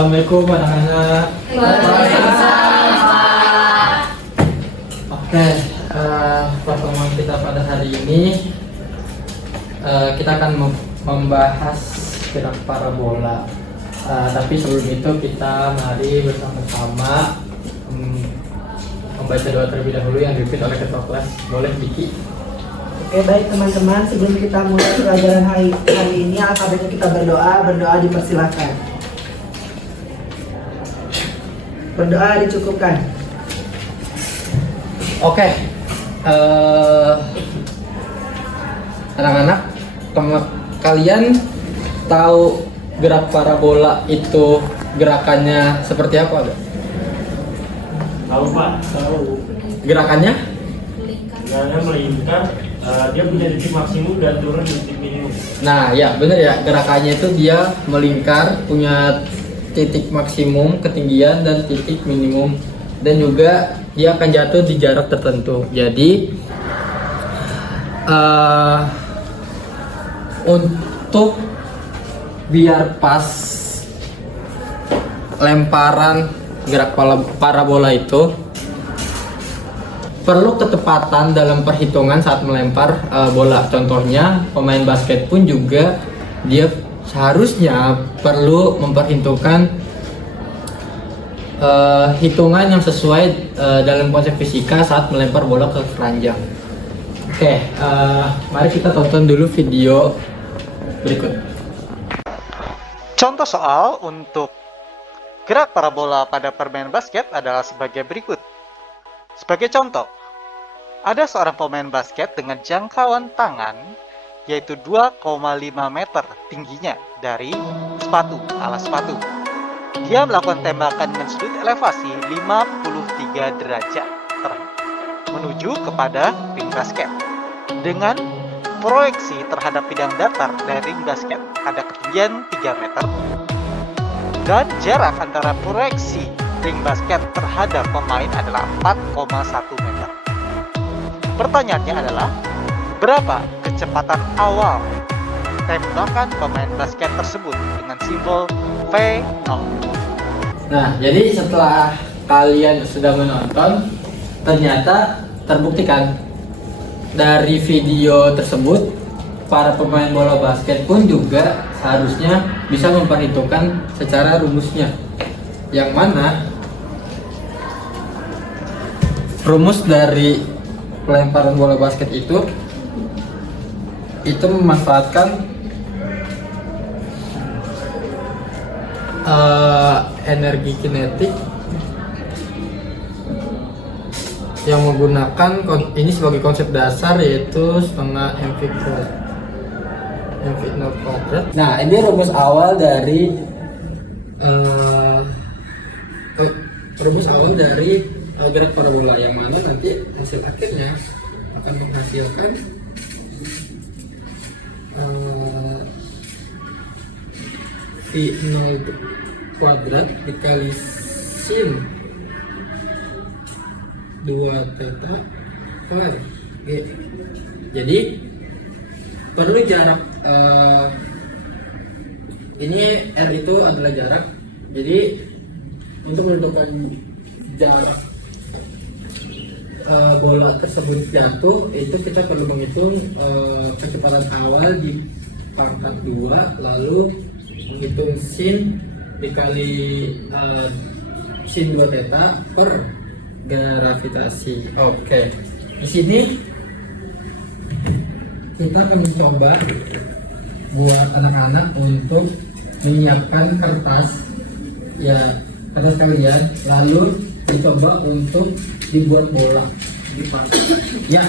Assalamualaikum anak-anak. Waalaikumsalam. Oke, pertemuan kita pada hari ini kita akan membahas gerak parabola. Tapi sebelum itu kita mari bersama-sama membaca doa terlebih dahulu yang dipimpin oleh ketua kelas. Boleh, Diki? Oke, baik teman-teman, sebelum kita mulai pelajaran hari ini, alfabetnya kita berdoa dipersilahkan. Berdoa dicukupkan. Oke, anak-anak, kalian tahu gerak parabola itu gerakannya seperti apa gak? Tahu Pak, tahu. Gerakannya? Gerakannya melingkar, dia punya titik maksimum dan turun di titik minimum. Nah ya bener ya, gerakannya itu dia melingkar, punya titik maksimum, ketinggian, dan titik minimum. Dan juga dia akan jatuh di jarak tertentu. Jadi untuk biar pas lemparan gerak parabola itu perlu ketepatan dalam perhitungan saat melempar bola. Contohnya pemain basket pun juga dia seharusnya perlu memperhitungkan hitungan yang sesuai dalam konsep fisika saat melempar bola ke keranjang. Oke, mari kita tonton dulu video berikut. Contoh soal untuk gerak parabola pada permainan basket adalah sebagai berikut. Sebagai contoh, ada seorang pemain basket dengan jangkauan tangan yaitu 2,5 meter tingginya dari alas sepatu. Dia melakukan tembakan dengan sudut elevasi 53 derajat menuju kepada ring basket. Dengan proyeksi terhadap bidang datar dari ring basket ada ketinggian 3 meter dan jarak antara proyeksi ring basket terhadap pemain adalah 4,1 meter. Pertanyaannya adalah, berapa kecepatan awal tembakan pemain basket tersebut dengan simbol V0? Nah, jadi setelah kalian sudah menonton, ternyata terbuktikan dari video tersebut para pemain bola basket pun juga seharusnya bisa memperhitungkan secara rumusnya, yang mana rumus dari pelemparan bola basket itu memanfaatkan energi kinetik yang menggunakan ini sebagai konsep dasar, yaitu setengah mv kuadrat. Nah, ini rumus awal dari gerak parabola, yang mana nanti hasil akhirnya akan menghasilkan V0 kuadrat dikali sin 2 theta per G. Jadi perlu jarak, ini R itu adalah jarak. Jadi untuk menentukan jarak bola tersebut jatuh, itu kita perlu menghitung kecepatan awal di pangkat 2, lalu menghitung sin dikali sin 2 theta per gravitasi. Oke. Di sini kita akan mencoba buat anak-anak untuk menyiapkan kertas kalian, lalu dicoba untuk dibuat bola ya,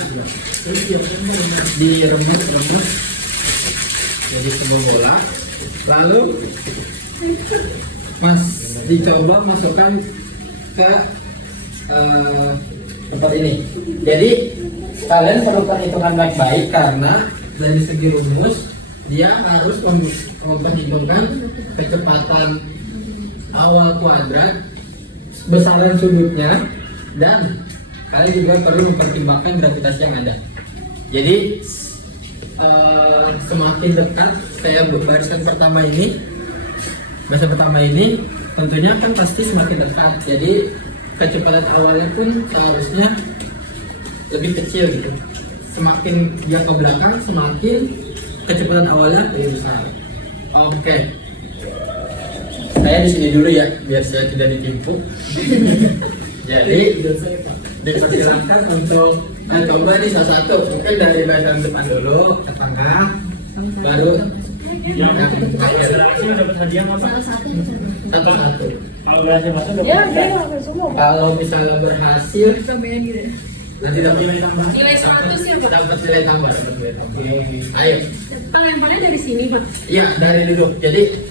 diremus jadi sebuah bola, lalu dicoba masukkan ke tempat ini. Jadi kalian perlu perhitungan baik-baik, karena dari segi rumus dia harus memperhitungkan kecepatan awal kuadrat, besaran sudutnya, dan kalian juga perlu mempertimbangkan gravitasi yang ada. Jadi semakin dekat saya barisan pertama ini tentunya kan pasti semakin dekat. Jadi kecepatan awalnya pun seharusnya lebih kecil gitu. Semakin dia ke belakang, semakin kecepatan awalnya lebih besar. Oke. Saya di sini dulu ya, biar saya tidak ditimpuk. Jadi dipersilakan untuk coba nih salah satu, mungkin dari bagian depan dulu ke tengah, baru yang akhir. Dapat hadiah apa? Satu-satu. Kalau berhasil masuk dapat Ya, hadiah. udah semua. Kalau misalnya berhasil, Tambahin gitu. nanti dapat nilai tambah. Nilai 100 ya, Pak? Dapat nilai tambah, dapat nilai tambah. Ayo. Pengembangannya dari sini, Pak. Iya, dari duduk. Jadi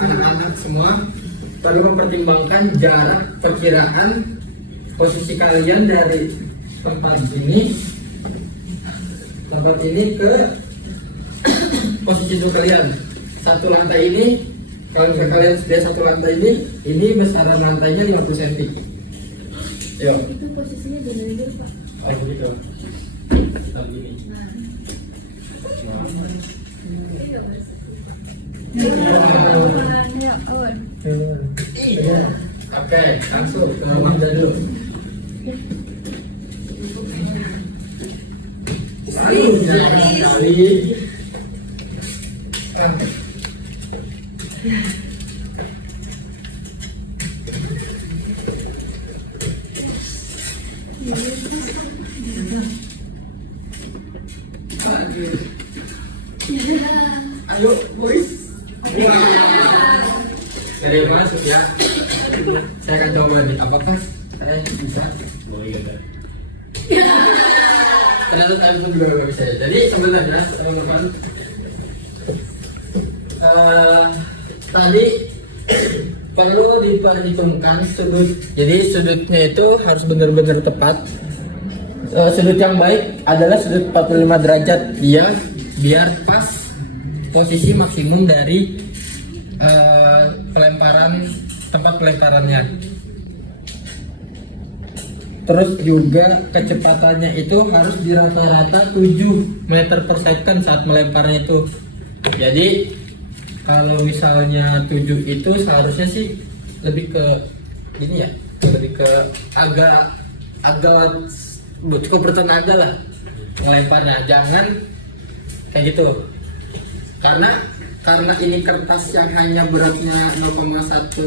anak-anak semua perlu mempertimbangkan jarak perkiraan posisi kalian dari tempat ini ke posisi duduk kalian. Satu lantai ini, kalau misalnya kalian sudah satu lantai ini besaran lantainya 50 cm. Yuk. Itu posisinya dari dulu, Pak. Oh begitu. Nah, begini. Ya, oh. Oke, langsung ke Wanda dulu. Sekali. Ayo, boys. Dari masuk ya. Saya akan coba nih, apakah saya bisa? Oh iya, Kak. Ternyata saya pun juga nggak bisa ya. Jadi sebenarnya teman-teman, tadi perlu diperhitungkan sudut. Jadi sudutnya itu harus benar-benar tepat. Sudut yang baik adalah sudut 45 derajat dia, biar pas posisi maksimum dari tempat pelemparannya. Terus juga kecepatannya itu harus di rata-rata 7 meter per second saat melemparnya itu. Jadi kalau misalnya 7 itu seharusnya sih lebih ke ini ya, lebih ke agak cukup bertenaga lah melemparnya, jangan kayak gitu. Karena ini kertas yang hanya beratnya 0,1,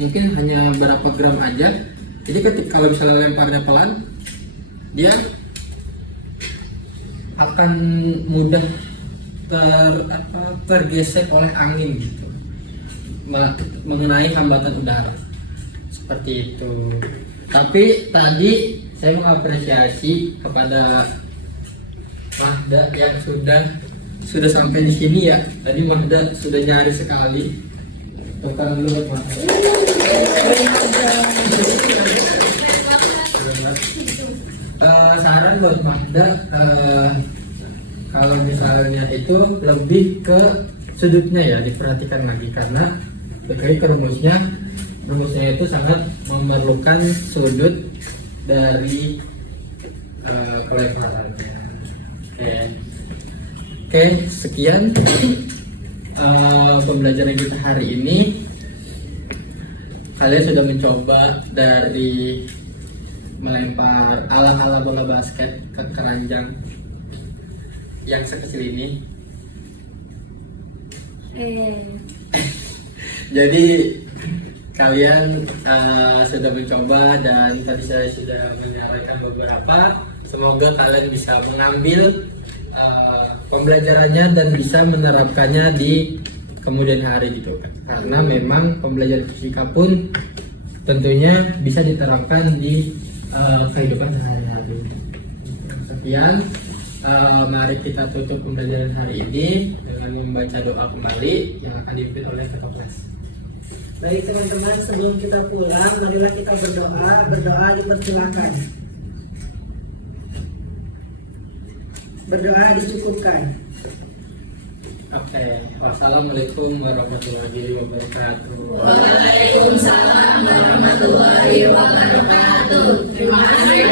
mungkin hanya berapa gram aja. Jadi kalau misalnya lemparnya pelan, dia akan mudah tergesek oleh angin gitu, mengenai hambatan udara seperti itu. Tapi tadi saya mengapresiasi kepada Mahda yang sudah sampai di sini ya. Tadi Mahda sudah nyari sekali. Tepuk tangan dulu buat Mahda. Saran buat Mahda, kalau misalnya itu lebih ke sudutnya ya, diperhatikan lagi, karena balik ke rumusnya itu sangat memerlukan sudut dari pelemparannya. Oke, sekian pembelajaran kita hari ini. Kalian sudah mencoba dari melempar ala-ala bola basket ke keranjang yang sekecil ini. Jadi kalian sudah mencoba, dan tadi saya sudah menyarankan beberapa. Semoga kalian bisa mengambil pembelajarannya dan bisa menerapkannya di kemudian hari gitu kan. Karena memang pembelajaran fisika pun tentunya bisa diterapkan di kehidupan sehari-hari. Sekian, mari kita tutup pembelajaran hari ini dengan membaca doa kembali yang akan dipimpin oleh ketua kelas. Baik teman-teman, sebelum kita pulang, marilah kita berdoa. Berdoa dipersilakan. Berdoa dicukupkan. Oke, wassalamualaikum warahmatullahi wabarakatuh. Waalaikumsalam warahmatullahi wabarakatuh. Terima kasih.